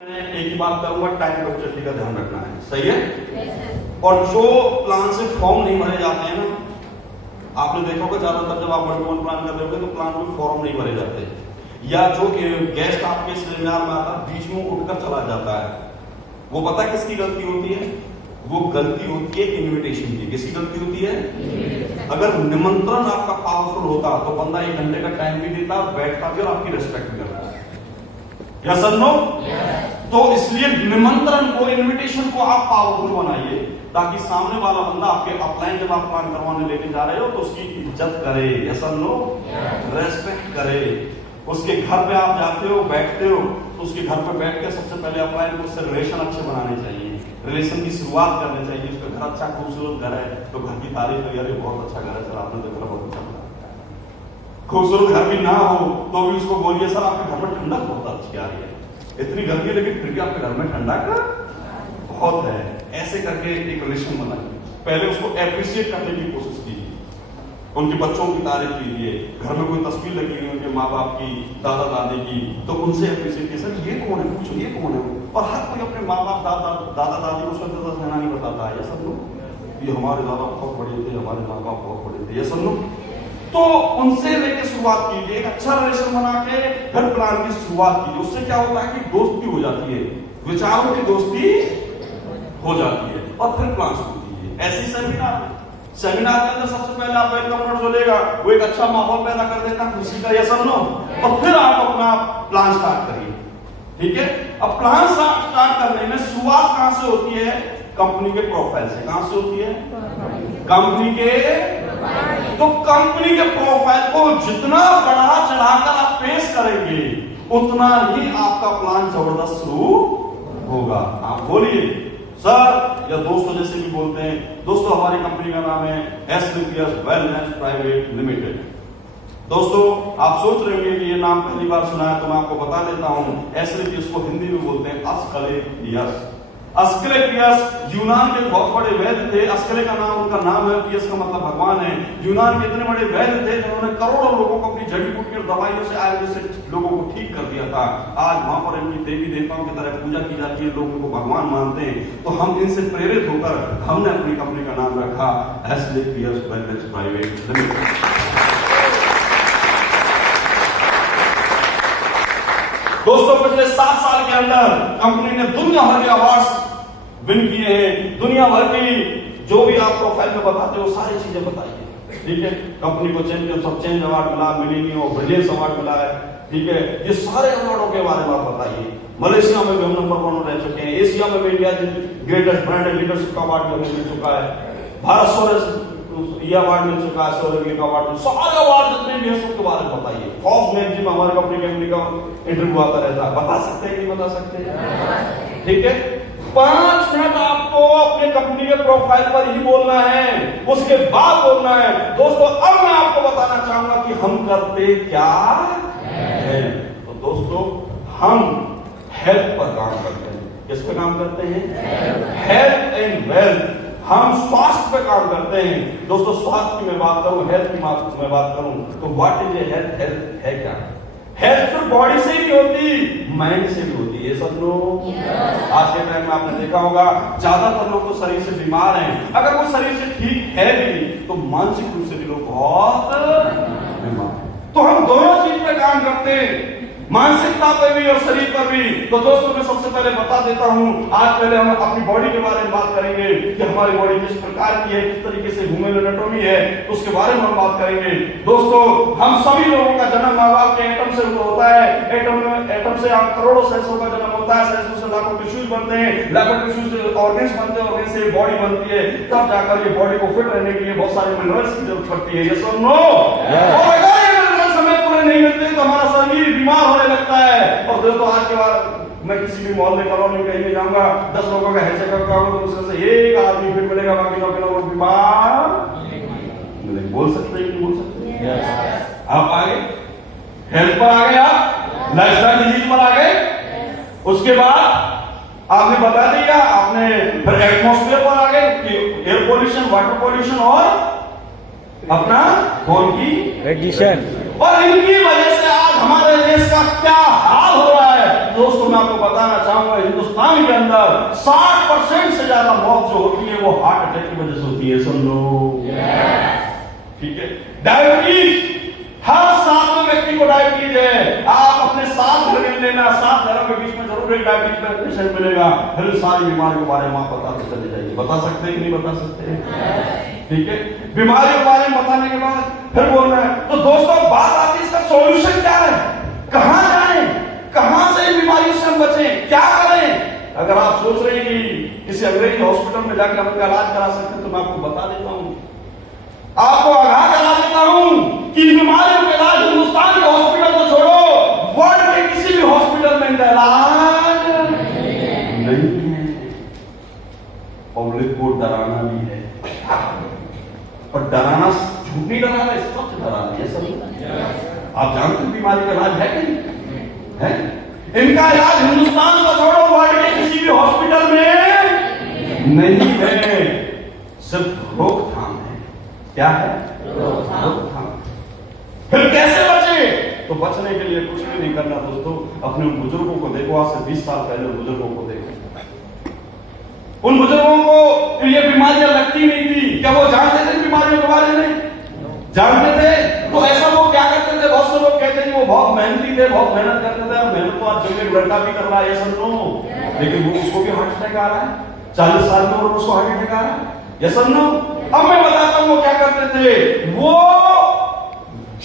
एक ही बात करूंगा, टाइम ऑब्जेक्टिव का ध्यान रखना है, सही है। और जो प्लान से फॉर्म नहीं भरे जाते हैं ना, आपने देखा होगा ज्यादातर जब आप 1-to-1 प्लान कर रहे होगे तो प्लान में फॉर्म नहीं भरे जाते, या जो गेस्ट आपके सेमिनार में आता है बीच में उठकर चला जाता है, वो पता है किसकी गलती होती है? वो गलती होती है इन्विटेशन की। किसकी गलती होती है? अगर निमंत्रण आपका पावरफुल होता तो बंदा 1 घंटे का टाइम भी देता, बैठता भी और आपकी रेस्पेक्ट भी करता है। यस और नो? तो इसलिए निमंत्रण को, इनविटेशन को आप पावरफुल बनाइए ताकि सामने वाला बंदा आपके अपलाइन जब आप प्लान करवाने लेके जा रहे हो तो उसकी इज्जत करे। यस और नो? रेस्पेक्ट करे। उसके घर पे आप जाते हो, बैठते हो तो उसके घर पे बैठ के सबसे पहले अपलाइन को उससे रिलेशन अच्छे बनाने चाहिए, रिलेशन की शुरुआत करनी चाहिए। उसका घर अच्छा खूबसूरत घर है तो घर की तारीफ करिए, अरे बहुत अच्छा घर है सर, आपने देखा बहुत अच्छा घर। खूबसूरत घर भी ना हो तो भी उसको बोलिए सर आपके घर में ठंडक बहुत अच्छी आ रही है, इतनी गर्मी लेकिन फिर भी आपके घर में ठंडक बहुत है। ऐसे करके एक रिलेशन बनाइए। पहले उसको एप्रिशिएट करने की कोशिश कीजिए, उनके बच्चों की तारीफ कीजिए। घर में कोई तस्वीर लगी हुई उनके माँ बाप की, दादा दादी की, तो उनसे एप्रिशिएट कीजिए, सर ये कौन है, पूछो ये कौन है। और हर कोई अपने माँ बाप दादा दादी को स्वतः कहना नहीं बताता है, ये सब लोग ये हमारे दादा बहुत बड़े थे, हमारे माँ बाप बहुत बड़े थे, ये सब लोग। तो उनसे लेके शुरुआत कीजिए, एक अच्छा रिलेशन बना के घर प्लान की शुरुआत कीजिए। उससे क्या होता है कि दोस्ती हो जाती है, विचारों की दोस्ती हो जाती है और फिर प्लान शुरू कीजिए। ऐसी सेमिनार के अंदर सबसे पहले आप वेलकम नोट जो लेगा वो एक अच्छा माहौल पैदा कर देता है, खुशी का, ये सब नो। और फिर आप अपना प्लान स्टार्ट करिए, ठीक है। अब प्लान स्टार्ट करने में शुरुआत कहां से होती है? कंपनी के प्रोफाइल से। कहां से होती है? कंपनी के। तो कंपनी के प्रोफाइल को जितना बढ़ा चढ़ाकर आप पेश करेंगे उतना ही आपका प्लान जबरदस्त शुरू होगा। आप बोलिए सर, या दोस्तों जैसे भी बोलते हैं, दोस्तों हमारी कंपनी का नाम है एसलीपीएस वेलनेस प्राइवेट लिमिटेड। दोस्तों आप सोच रहे होंगे कि ये नाम पहली बार सुना है, तो मैं आपको बता देता हूं, एसलीपीएस को हिंदी में बोलते हैं अस्क्लेपियस। अस्क्लेपियस यूनान के बहुत बड़े वैद्य थे। अस्क्ले का नाम उनका नाम है, पियस का मतलब भगवान है। यूनान के इतने बड़े वैद्य थे जिन्होंने करोड़ों लोगों को अपनी जड़ी बूटी और दवाइयों से, आयुर्वेद से लोगों को ठीक कर दिया था। आज वहां पर इनकी देवी देवताओं की तरह पूजा की जाती है, लोग उनको भगवान मानते हैं। तो हम इनसे प्रेरित होकर हमने अपनी कंपनी का नाम रखा एसलीपीएस वेलनेस प्राइवेट लिमिटेड। दोस्तों पिछले 7 साल के अंदर कंपनी ने दुनिया भर के अवार्ड्स विन किए हैं। दुनिया भर की जो भी आप प्रोफाइल में बताते हो सारी चीजें बताइए, ठीक है। कंपनी को चैंपियंस ऑफ चेंज अवार्ड मिला, मिलेनियम ऑफ ब्रिलियंस अवार्ड मिला है, ठीक है। ये सारे अवार्डों के बारे में आप बताइए। मलेशिया में भी हम नंबर 1 रह चुके हैं। एशिया में भी India greatest brand and leadership का अवार्ड हमें मिल चुका है। भारत सोरेस ये अवार्ड मिल चुका है, सोरेस का अवार्ड, सारे अवार्ड जितने भी हैं सबके बारे में बताइए। फॉर्ब्स मैगजीन में हमारे कंपनी का इंटरव्यू आता रहता है, बता सकते हैं कि नहीं बता सकते? ठीक है। 5 मिनट आपको अपने कंपनी के प्रोफाइल पर ही बोलना है, उसके बाद बोलना है। दोस्तों अब मैं आपको बताना चाहूंगा कि हम करते क्या है। तो दोस्तों हम हेल्थ पर काम करते हैं। किस पे काम करते हैं? Health and wealth. हम स्वास्थ्य पे काम करते हैं। दोस्तों स्वास्थ्य की मैं बात करूं, हेल्थ की मैं बात करूं तो what is a health? Health है क्या? हेल्थ सिर्फ बॉडी से ही होती, माइंड से भी होती है। सब लोग आज के टाइम में आपने देखा होगा ज्यादातर लोग तो शरीर से बीमार हैं। अगर वो शरीर से ठीक है भी तो मानसिक रूप से भी लोग बहुत बीमार हैं। तो हम दोनों चीज पे काम करते हैं, मानसिकता पे भी और शरीर पर भी। तो दोस्तों मैं सबसे पहले बता देता हूं, आज पहले हम अपनी बॉडी के बारे में बात करेंगे कि हमारी बॉडी किस प्रकार की है, किस तरीके से ह्यूमन एनाटॉमी है, उसके बारे में हम बात करेंगे। दोस्तों हम सभी लोगों का जन्म माँ बाप के एटम से होता है। एटम से करोड़ों सेल्सों का जन्म होता है, सेल्सों से लाखों टिश्यूज बनते हैं, लाखों टिश्यूज से ऑर्गन्स बनते हैं, ऑर्गन से बॉडी बनती है। तब जाकर ये बॉडी को फिट रहने के लिए बहुत सारे मिनरल्स की जरूरत पड़ती है। यस और नो? नहीं मिलते तो हमारा शरीर बीमार होने लगता है। और दोस्तों आज के बाद मैं किसी भी मॉल में कॉलोनी कहीं भी जाऊंगा, 10 लोगों का हेल्थ चेकअप कराऊंगा तो उसमें से एक आदमी फिट मिलेगा, बाकी लोग बीमार नहीं। बोल सकते हैं, बोल सकते हैं। आप आगे हेल्थ पर आ गए, आप लाइफस्टाइल डिजीज पर आ गए। उसके बाद आपने बता दिया, आपने फिर एटमॉस्फेयर पर आ गए कि एयर पोल्यूशन, वाटर पोल्यूशन और अपना खून की रेडिएशन। और इनकी वजह से आज हमारे देश का क्या हाल हो रहा है दोस्तों मैं आपको बताना चाहूंगा, हिंदुस्तान के अंदर 60% से ज्यादा मौत जो होती है वो हार्ट अटैक की वजह से होती है। सुन लो, ठीक है। डायबिटीज, हर 7वें व्यक्ति को डायबिटीज है। आप अपने 7 घर गिन लेना, 7 घरों के बीच में जरूर एक डायबिटीज का पेशेंट मिलेगा। फिर सारी बीमारियों के बारे में आप बताते चले जाइए। बता सकते हैं कि नहीं बता सकते? ठीक है। बीमारियों के बारे में बताने के बाद फिर बोल रहे हैं। तो दोस्तों बात आती है इसका सॉल्यूशन क्या है, कहां जाएं, कहां से बीमारियों से हम बचें, क्या करें? अगर आप सोच रहे हैं कि किसी अंग्रेजी हॉस्पिटल में जाकर हम इलाज करा सकते हैं, तो मैं आपको बता देता हूं, आपको आगाह करा देता हूं कि बीमारियों का इलाज हिंदुस्तान के हॉस्पिटल को छोड़ो, वर्ल्ड के किसी भी हॉस्पिटल में इलाज नहीं है। पब्लिक को डराना भी है, और डराना झूठ नहीं डराना है, सच डराना है। सब आप जानते हैं बीमारी का इलाज है कि नहीं है? इनका इलाज हिंदुस्तान को छोड़ो, वर्ल्ड के किसी भी हॉस्पिटल में नहीं है। सिर्फ रोकथाम है। क्या है? रोकथाम। फिर कैसे बचे? तो बचने के लिए कुछ भी नहीं करना दोस्तों। अपने उन बुजुर्गों को देखो, आज से 20 साल पहले बुजुर्गों को देखो, उन बुजुर्गों को ये बीमारियां लगती नहीं थी। क्या वो जानते थे बीमारियों के बारे में? जानते थे। तो ऐसा वो क्या करते थे? बहुत से लोग कहते हैं वो बहुत मेहनती थे, बहुत मेहनत करते थे। मेहनत तो आज जब एक लड़का भी कर रहा है, ये समझो, लेकिन वो उसको भी हार्ट अटैक आ रहा है 40 साल में, और उसको हार्ट अटैक आ रहा है, ये समझो। अब मैं बताता हूं वो क्या करते थे। वो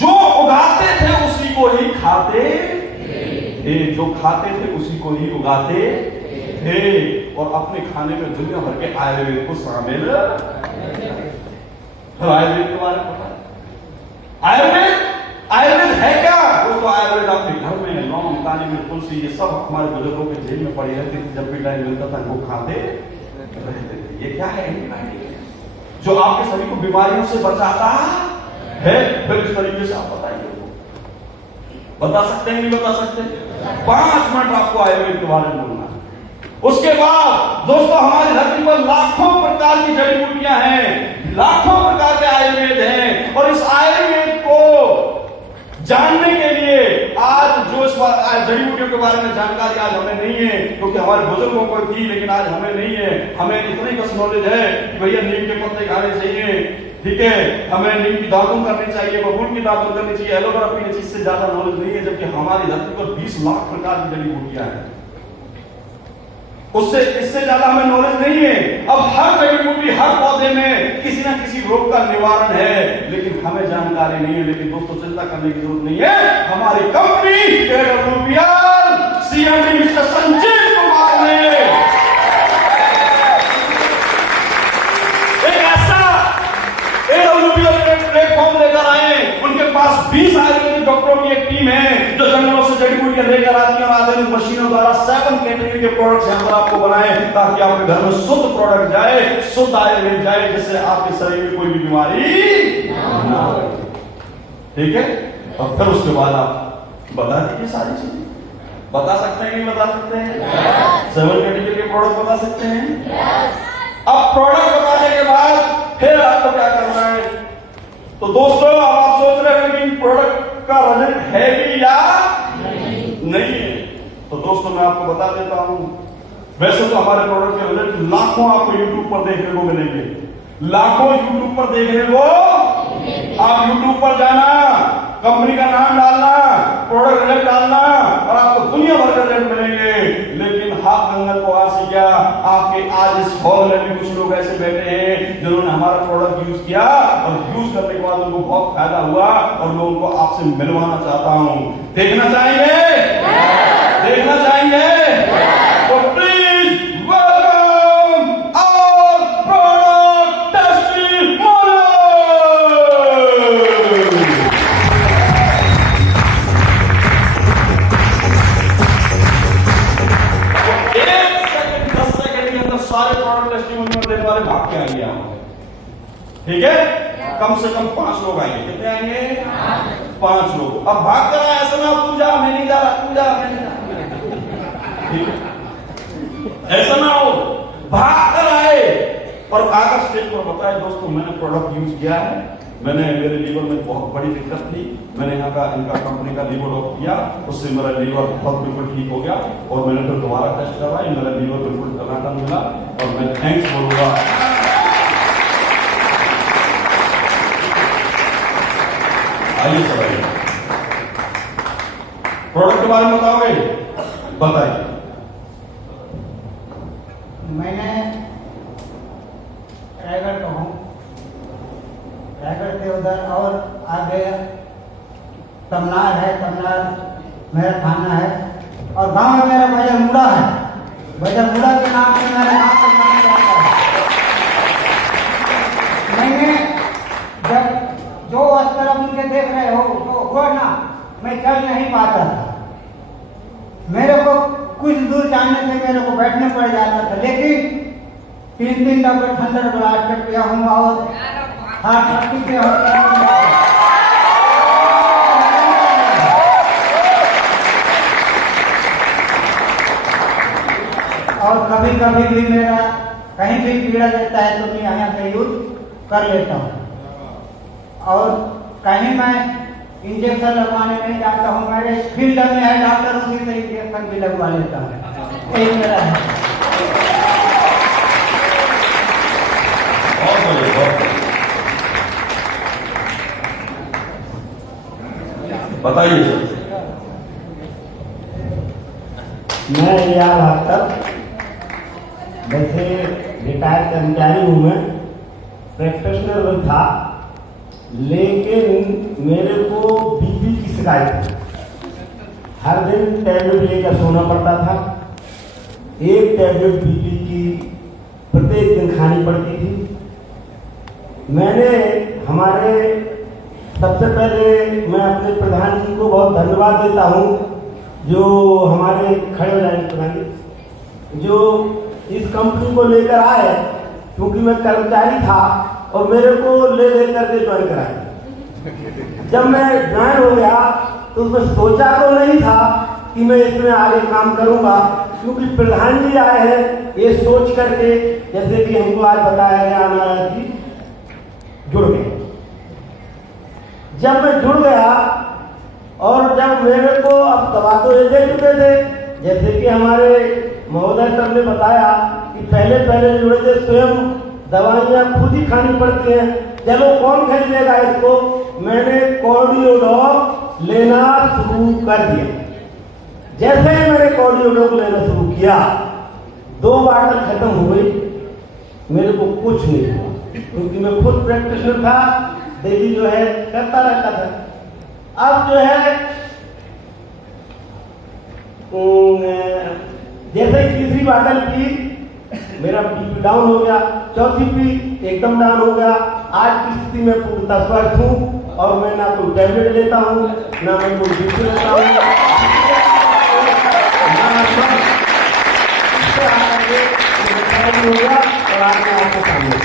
जो उगाते थे उसी को ही खाते थे, जो खाते थे उसी को ही उगाते थे, और अपने खाने में दुनिया भर के आयुर्वेद को शामिल। आयुर्वेद के बारे में पता है? आयुर्वेद है क्या? वो तो आयुर्वेद अपने घर में लौंग, काली मिर्च, तुलसी, ये सब हमारे बुजुर्गों के जेल में पड़ी रहती थी। जब भी टाइम मिलता था वो खाते रहते थे। ये क्या है? एंटीबायोटिक, जो आपके शरीर को बीमारियों से बचाता है। फिर इस तरीके से आप बताइए, बता सकते हैं नहीं बता सकते? 5 मिनट आपको आयुर्वेद के बारे में बोलना है। उसके बाद दोस्तों हमारी धरती पर लाखों प्रकार की जड़ी बूटियां हैं, लाखों प्रकार के आयुर्वेद हैं, और इस आयुर्वेद को जानने के लिए आज जो इस जड़ी बूटियों के बारे में जानकारी आज हमें नहीं है, क्योंकि हमारे बुजुर्गों को थी लेकिन आज हमें नहीं है। हमें इतनी बस नॉलेज है कि भैया नीम के पत्ते खाने चाहिए, ठीक है, हमें नीम की दातुन करनी चाहिए, बबूल की दातुन करनी चाहिए, एलोवेरा पीनी चाहिए। इससे ज्यादा नॉलेज नहीं है, जबकि हमारी धरती पर 20 लाख प्रकार की जड़ी बूटियां हैं। उससे इससे ज्यादा हमें नॉलेज नहीं है। अब हर जड़ी बूटी, हर पौधे में किसी ना किसी रोग का निवारण है, लेकिन हमें जानकारी नहीं है। लेकिन दोस्तों चिंता करने की जरूरत नहीं है। हमारी company AWPL CMD mister Sanjeev Kumar ने एक ऐसा AWPL प्लेटफॉर्म लेकर आए। उनके पास 20 आयुर्वेदिक डॉक्टरों की एक टीम है जो जंगलों से जड़ी बूटियां लेकर आती है, और आधुनिक मशीनों द्वारा 7 कैटेगरी के प्रोडक्ट्स यहां पर आपको बनाए, ताकि आपके घर में शुद्ध प्रोडक्ट जाए, शुद्ध आयुर्वेद जाए, जिससे आपके शरीर में कोई भी बीमारी ना हो। ठीक है। और फिर उसके बाद आप बता दीजिए सारी चीजें। बता सकते हैं नहीं बता सकते हैं? 7 कैटेगरी के प्रोडक्ट बता सकते हैं? अब प्रोडक्ट बताने के बाद फिर आपको क्या करना है? तो दोस्तों अब आप सोच रहे हैं कि प्रोडक्ट का रिजल्ट है भी या नहीं है। तो दोस्तों मैं आपको बता देता हूं, वैसे तो हमारे प्रोडक्ट के रिजल्ट लाखों आपको यूट्यूब पर देखने को मिलेंगे, लाखों यूट्यूब पर देखने को। आप यूट्यूब पर जाना, कंपनी का नाम डालना, प्रोडक्ट रिजल्ट डालना, और आपको दुनिया भर के रिजल्ट मिलेंगे। लेकिन हाथ कंगन को आसी क्या, आपके आज इस हॉल में भी कुछ लोग ऐसे बैठे हैं जिन्होंने हमारा प्रोडक्ट यूज किया, और यूज करने के बाद उनको बहुत फायदा हुआ, और मैं उनको आपसे मिलवाना चाहता हूं। देखना चाहेंगे? देखना चाहेंगे? तो please welcome our product testimonial. सारे प्रोडक्ट टेस्टिमोनियल देने वाले भाग के आएंगे यहाँ, ठीक है? कम से कम 5 लोग आएंगे। कितने आएंगे? 5 लोग। अब भाग कर आए, ऐसा ना तू जा, मैं नहीं जा रहा, तू जा, मैं नहीं जा रहा, ठीक है? ऐसा ना हो, भाग कर आए और आकर स्टेज पर बताए दोस्तों मैंने प्रोडक्ट यूज किया है, मैंने मेरे लीवर में बहुत बड़ी दिक्कत थी, मैंने यहाँ का इनका कंपनी का लीवर डॉक्टर किया, उससे मेरा लीवर बहुत बिल्कुल ठीक हो गया और मैंने फिर दोबारा टेस्ट करवाया, मेरा लीवर बिल्कुल टनाटन मिला और मैं थैंक्स बोलूंगा। आइए सर, आइए प्रोडक्ट के बारे में बताओगे? बताइए। मैंने रायगढ़ का हूँ, रायगढ़ से उधर और आगे तमनार है, तमनार मेरा थाना है और गांव में मेरा बजरमुड़ा है, बजरमुड़ा के नाम से मेरा गांव का नाम जाता है। मैंने जब जो अस्तर अब मुझे देख रहे हो तो हुआ ना, मैं चल नहीं पाता था, मेरे को कुछ दूर जाने से मेरे को बैठने पड़ जाता था, लेकिन 3 डॉक्टर ठंडर ब्लास्ट कर किया हूँ और हार्ट के और कभी कभी भी मेरा कहीं भी पीड़ा देता है तो मैं यहाँ से यूज कर लेता हूँ और कहीं मैं इंजेक्शन लगवाने नहीं जाता हूँ, मेरे फील्ड में है डॉक्टर, उसी से इंजेक्शन भी लगवा लेता हूँ, यही मेरा है। बताइए। मैं यार भास्कर, वैसे रिटायर्ड कर्मचारी हूँ, मैं प्रैक्टिशनर था, लेकिन मेरे को बीपी की शिकायत थी। हर दिन टैबलेट लेकर सोना पड़ता था, एक टैबलेट बीपी की प्रत्येक दिन खानी पड़ती थी। मैंने हमारे सबसे पहले मैं अपने प्रधान जी को बहुत धन्यवाद देता हूँ, जो हमारे खड़े हो जाएंगे प्रधान जी, जो इस कंपनी को लेकर आए, क्योंकि मैं कर्मचारी था और मेरे को ले करके ज्वाइन कराया। जब मैं ज्वाइन हो गया तो उसमें सोचा तो नहीं था कि मैं इसमें आगे काम करूंगा, क्योंकि प्रधान जी आए हैं ये सोच करके, जैसे कि हमको आज बताया गया ना कि जुड़ गए। जब मैं जुड़ गया और जब मेरे को अब दवा तो ये दे चुके थे, जैसे कि हमारे महोदय सर ने बताया कि पहले जुड़े थे, स्वयं दवाइयाँ खुद ही खानी पड़ती हैं, चलो कौन खरीदेगा इसको। मैंने कार्डियोडॉक लेना शुरू कर दिया। जैसे ही मैंने कार्डियोडॉक लेना शुरू किया, 2 बाटल खत्म हो गई, मेरे को कुछ नहीं हुआ, क्योंकि मैं खुद प्रैक्टिशनर था, डेली जो है करता रहता था। अब जो है जैसे ही तीसरी बाटल पी, मेरा बीपी डाउन हो गया, चौथी पी एकदम डाउन हो गया। आज की स्थिति में पूर्णतः स्वस्थ हूँ और मैं ना कोई टैबलेट लेता हूँ, ना मैं कोई बीपी लेता हूँ, हो गया और आज मैं आपके सामने।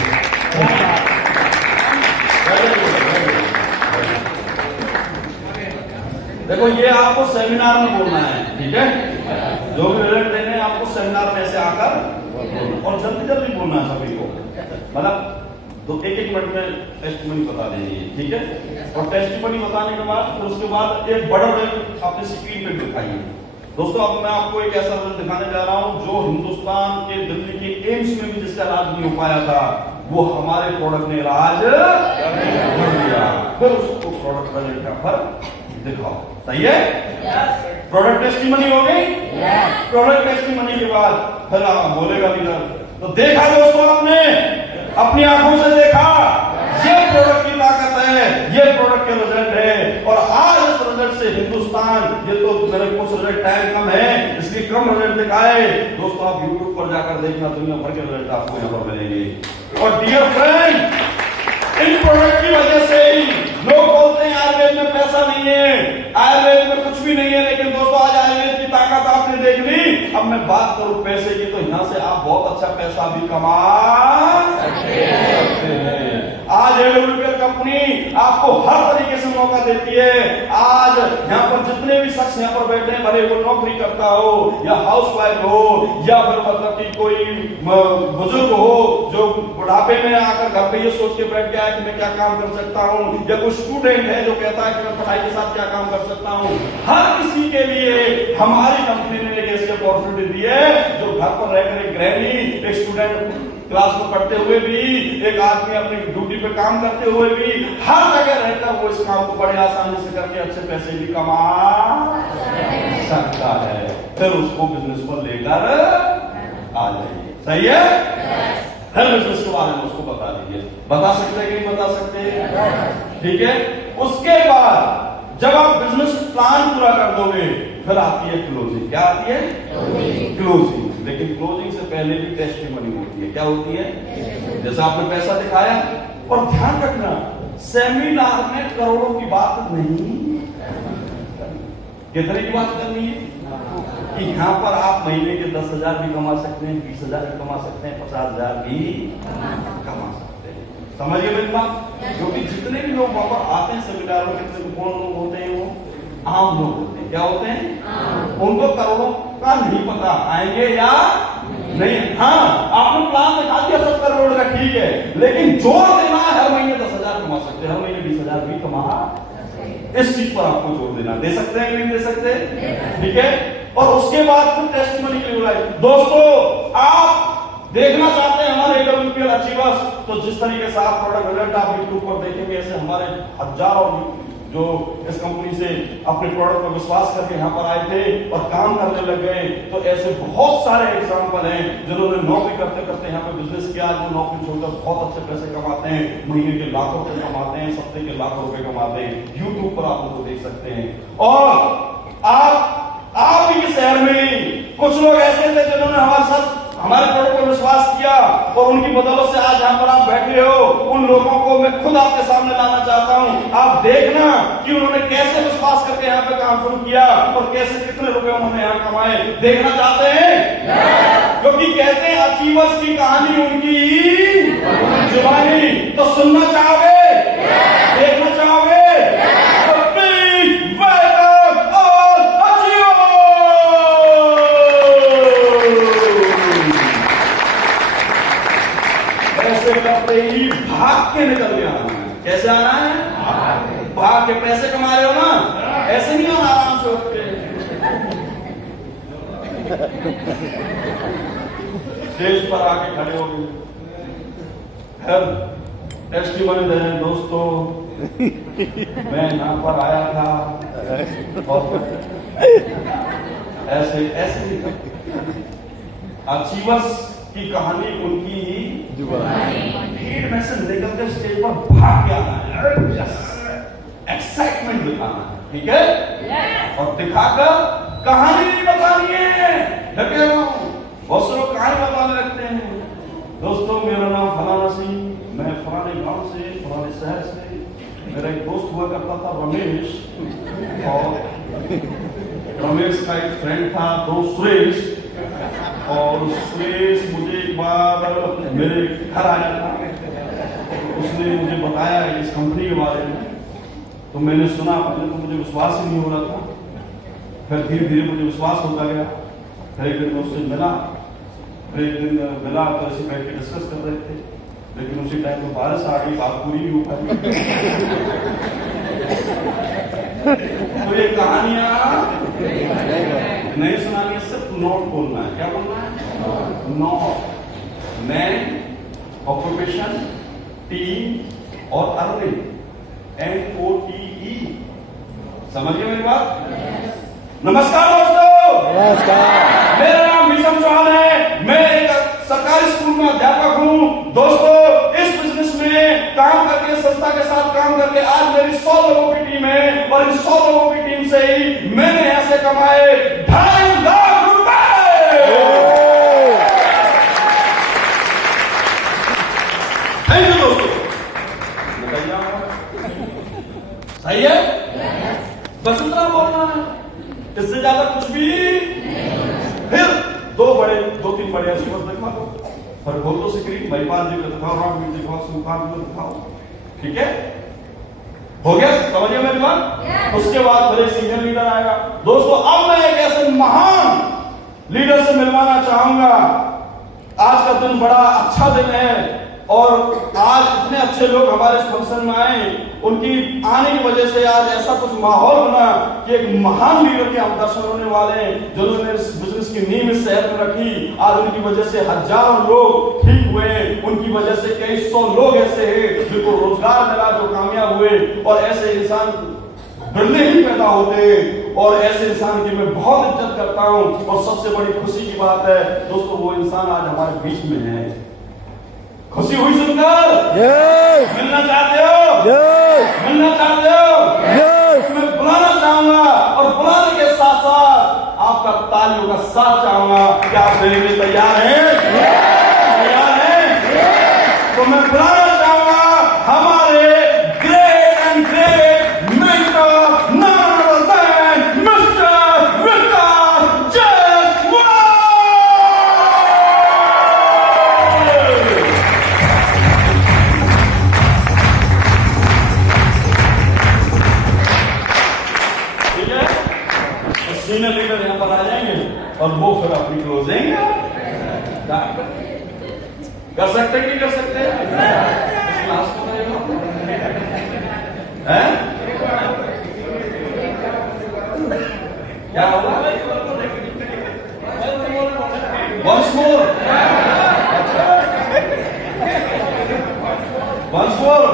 देखो, ये आपको सेमिनार में बोलना है, ठीक है? जो भी रिजल्ट देने हैं आपको सेमिनार में ऐसे आकर और जल्दी बोलना है सभी को, मतलब तो 1-1 मिनट में टेस्टिमनी बता देंगे, ठीक है? और टेस्टिमनी बताने के बाद फिर उसके बाद एक बड़ा रिजल्ट अपने स्क्रीन पे दिखाइए। दोस्तों, अब मैं आपको एक ऐसा रिजल्ट दिखाने जा रहा हूं जो हिंदुस्तान के दिल्ली के एम्स में भी जिसका इलाज नहीं हो पाया था, वो हमारे प्रोडक्ट ने इलाज कर दिया। फिर उसको प्रोडक्ट रिजल्ट का फर्क दिखाओ, सही है? प्रोडक्ट टेस्टिमनी हो गई। प्रोडक्ट टेस्टिमनी के बाद फिर आप बोलेगा लीडर, तो देखा दोस्तों, आपने अपनी आंखों से देखा, ये प्रोडक्ट की ताकत है, ये प्रोडक्ट के रिजल्ट है। और आज इस रिजल्ट से हिंदुस्तान, ये तो मेरे कुछ रिजल्ट टाइम कम है इसलिए कम रिजल्ट दिखाए, दोस्तों आप यूट्यूब पर जाकर देखना, दुनिया भर के रिजल्ट आपको यहाँ पर मिलेंगे। और डियर फ्रेंड, इन प्रोडक्ट की वजह से ही लोग बोलते हैं आयुर्वेद में पैसा नहीं है, आयुर्वेद में कुछ भी नहीं है, लेकिन दोस्तों आज आयुर्वेद की ताकत आपने देख ली। अब मैं बात करूं पैसे की, तो यहां से आप बहुत अच्छा पैसा भी कमा सकते हैं। आज एडब्ल्यूपीएल कंपनी आपको हर तरीके से मौका देती है। आज यहाँ पर जितने भी शख्स यहाँ पर बैठे हैं, भले वो नौकरी करता हो या हाउसवाइफ हो या फिर मतलब कि कोई बुजुर्ग हो जो बुढ़ापे में आकर घर पे ये सोच के बैठ गया है कि मैं क्या काम कर सकता हूँ, या कोई स्टूडेंट है जो कहता है कि मैं पढ़ाई के साथ क्या काम कर सकता हूँ, हर किसी के लिए हमारी कंपनी ने एक ऐसी अपॉर्चुनिटी दी है जो घर पर रहकर एक गृहिणी, एक स्टूडेंट क्लास में पढ़ते हुए भी, एक आदमी अपनी ड्यूटी पे काम करते हुए भी, हर जगह रहकर वो इस काम को बड़े आसानी से करके अच्छे पैसे भी कमा सकता है। फिर उसको बिजनेस पर लेकर आ जाइए। सही है? हर बिजनेस के बारे में उसको बता दीजिए। बता सकते हैं कि नहीं बता सकते? ठीक है। उसके बाद जब आप बिजनेस प्लान पूरा कर दोगे, फिर आती है क्लोजिंग। क्या आती है? क्लोजिंग। लेकिन क्लोजिंग से पहले भी टेस्टिमनी होती है। क्या होती है? जैसे आपने पैसा दिखाया, और ध्यान रखना सेमिनार में करोड़ों की बात नहीं, कितने की बात करनी है कि यहां पर आप महीने के 10,000 भी कमा सकते हैं, 20,000 भी कमा सकते हैं, 50,000 भी कमा सकते हैं। समझिए मेरी बात? क्योंकि जितने भी लोग वहां पर आते हैं सेमिनार में, कितने कौन लोग होते हैं? वो आम लोग होते हैं। क्या होते हैं? उनको करोड़ों का नहीं पता आएंगे या नहीं। हाँ, आपने प्लान दिखा दिया 70 करोड़ का, ठीक है, लेकिन जोर देना है हर महीने 10,000 कमा सकते हैं, हर महीने 20,000 भी कमा, इस चीज पर आपको जोर देना। दे सकते हैं कि नहीं दे सकते? ठीक है। और उसके बाद फिर टेस्टिमनी के लिए बुलाए। दोस्तों आप देखना चाहते हैं हमारे एडब्ल्यूपीएल अचीवर्स, तो जिस तरीके से आप प्रोडक्ट रिजल्ट आप यूट्यूब पर देखेंगे, ऐसे हमारे हजारों जो इस कंपनी से अपने प्रोडक्ट पर विश्वास करके यहाँ पर आए थे और काम करने लग गए, तो ऐसे बहुत सारे एग्जाम्पल हैं जिन्होंने नौकरी करते करते यहाँ पे बिजनेस किया, जो नौकरी छोड़कर बहुत अच्छे पैसे कमाते हैं, महीने के लाखों रुपए कमाते हैं, सप्ताह के लाखों रुपए कमाते हैं। यूट्यूब पर आप उनको देख सकते हैं। और आप ही के शहर में कुछ लोग ऐसे थे जिन्होंने हमारे साथ हमारे प्रोडक्ट पर विश्वास किया, और उनकी बदौलत से आज यहाँ पर आप बैठे हो। उन लोगों को मैं खुद आपके सामने लाना चाहता हूँ। आप देखना कि उन्होंने कैसे विश्वास करके यहाँ पे काम शुरू किया और कैसे कितने रुपए उन्होंने यहाँ कमाए। देखना चाहते हैं? क्योंकि कहते हैं अचीवर्स की कहानी उनकी जुबानी। तो सुनना चाहोगे? देखना चाहोगे? ही भाग के निकल के आना है। कैसे आना है? भाग के। पैसे कमा रहे हो ना, ऐसे नहीं आना आराम से उठ के। स्टेज पर आके खड़े हो गए, फिर टेस्टिमनी दे रहे हैं। दोस्तों मैं यहाँ पर आया था और ऐसे ऐसे अचीवर्स की कहानी उनकी भीड़ में से निकलते स्टेज पर भाग के आना है, एक्साइटमेंट दिखाना है। ठीक है। और दिखाकर कहानी नहीं बतानी है। लगे बहुत से लोग कहानी बताने लगते हैं। दोस्तों मेरा नाम फलाना सिंह, मैं फलाने गांव से, फलाने शहर से, मेरा एक दोस्त हुआ करता था रमेश, और रमेश का एक फ्रेंड था दोस्त सुरेश, और सुरेश मुझे एक बार मेरे घर आया था, उसने मुझे बताया इस कंपनी के बारे में। तो मैंने सुना, पहले तो मुझे विश्वास ही नहीं हो रहा था, फिर धीरे धीरे मुझे विश्वास होता गया। फिर एक दिन उससे मिला, फिर एक दिन मिला तो ऐसे बैठ के डिस्कस कर रहे थे, लेकिन उसी टाइम में बारिश आ गई, बात पूरी नहीं हो पाई। तो ये कहानियां नहीं सुनानी है, सिर्फ नोट बोलना है। क्या बोलना है? नोट। मैन, ऑक्यूपेशन, टीम और अर्निंग, NOTE। समझिए मेरी बात? नमस्कार दोस्तों। नमस्कार। मेरा नाम भीषम चौहान है, मैं एक सरकारी स्कूल में अध्यापक हूँ। दोस्तों इस बिजनेस में काम करके, संस्था के साथ काम करके आज मेरी 100 लोगों की टीम है, और इन 100 लोगों की टीम से ही मैंने ऐसे कमाए 2.5 लाख रुपए। थैंक यू दोस्तों। सही है? 2-3 बड़े अचीवर्स दिखा दो, पर खोल तो स्क्रीन, महिपाल जी को दिखाओ, रामवीर जी को, सुल्तान जी को दिखाओ, ठीक है? हो गया, समझिए मेरी बात? उसके बाद फिर सीनियर लीडर आएगा। दोस्तों अब मैं एक ऐसे महान लीडर से मिलवाना चाहूंगा। आज का दिन बड़ा अच्छा दिन है और आज इतने अच्छे लोग हमारे इस फंक्शन में आए, उनकी आने की वजह से आज ऐसा कुछ माहौल बना कि एक महान लीडर के हम दर्शन होने वाले हैं, जिन्होंने इस बिजनेस की नींव इस शहर में रखी। आज उनकी वजह से हजारों लोग ठीक हुए, उनकी वजह से कई 100 लोग ऐसे हैं जिनको रोजगार मिला, जो कामयाब हुए। और ऐसे इंसान बिरले ही पैदा होते, और ऐसे इंसान की मैं बहुत इज्जत करता हूं। और सबसे बड़ी खुशी की बात है दोस्तों, वो इंसान आज हमारे बीच में है। खुशी हुई सुनकर? यस मिलना चाहते हो? यस मिलना चाहते हो? यस मैं बुलाना चाहूंगा, और बुलाने के साथ साथ आपका तालियों का साथ चाहूंगा। क्या आप मेरे लिए तैयार हैं? तैयार हैं? तो मैं बुलाना चाहूंगा हमारे great and great mentor, none other than mister Vikas Jaiswal. ठीक है, सीनियर लीडर यहाँ पर आ जाएंगे और वो फिर अपनी क्लोजिंग कर सकते कि नहीं कर सकते? क्लास को हैं? क्या होगा? Once more. Once more.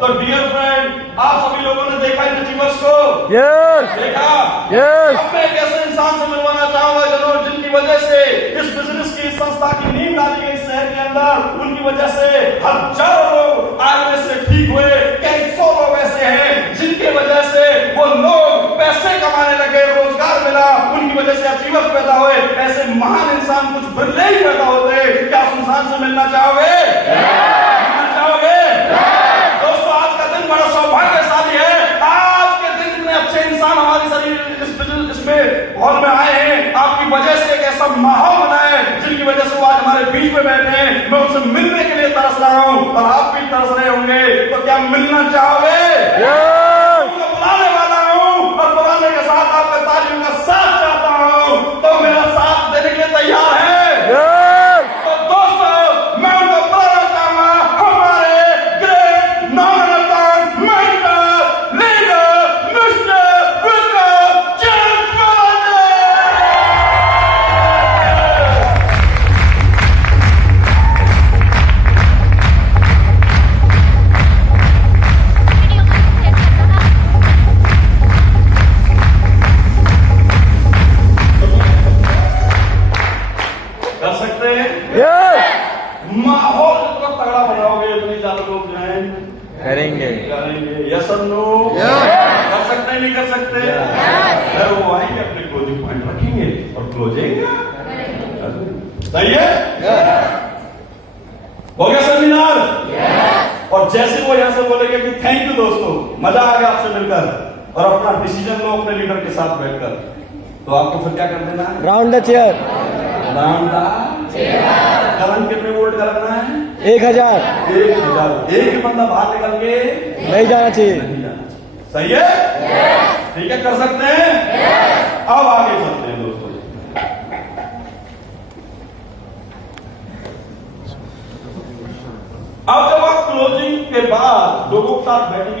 तो डियर फ्रेंड, आप सभी लोगों ने देखा इन अचीवर्स को? यस देखा? यस अब मैं एक ऐसे इंसान से मिलवाना चाहूंगा जिनकी वजह से इस बिजनेस की, इस संस्था की नींव डाली गई शहर के अंदर। उनकी वजह से हजारों लोग आगे से ठीक हुए, कई 100 लोग ऐसे हैं जिनकी वजह से वो लोग पैसे कमाने लगे, रोजगार मिला, उनकी वजह से अचीवर्स पैदा हुए। ऐसे महान इंसान कुछ बिरले ही पैदा होते। क्या उस इंसान से मिलना चाहोगे? मिलना चाहोगे? दोस्तों आज का दिन बड़ा सौभाग्यशाली है। आज के दिन इतने अच्छे इंसान हमारे शरीर इसमें हॉल में आए हैं, आपकी वजह से एक ऐसा माहौल बना है जिनकी वजह से वो आज हमारे बीच में बैठे हैं। मैं उनसे मिलने के लिए तरस रहा हूं और आप भी तरस रहे होंगे। तो क्या मिलना चाहोगे? उनको बुलाने वाला हूं और बुलाने के साथ आपके तालियों का साथ चाहता हूं। तो मेरा साथ देने के लिए तैयार है? तो दोस्तों मैं उनको बुलाना चाहूंगा हमारे great non mentor leader mister Vikas Jaiswal. कर सकते हैं? माहौल इतना तगड़ा बनाओगे, इतने ज्यादा लोग ज्वाइन करेंगे यस और नो? कर सकते हैं नहीं कर सकते? फिर वो आएंगे अपने क्लोजिंग पॉइंट रखेंगे और क्लोजिंग सही है? हो गया सेमिनार? और जैसे वो यहां से बोलेंगे कि थैंक यू दोस्तों, मजा आ गया आपसे मिलकर, और अपना डिसीजन लो अपने लीडर के साथ बैठकर, तो आपको फिर क्या कर देना है? Round the chair round current कितने वोल्ट का लगना है? 1000 1000। एक ही बंदा बाहर निकल के नहीं जाना चाहिए। नहीं जाना चाहिए। सही है? ठीक है, कर सकते हैं? अब आगे चलते हैं दोस्तों। अब जब आप क्लोजिंग के बाद लोगों के साथ बैठेंगे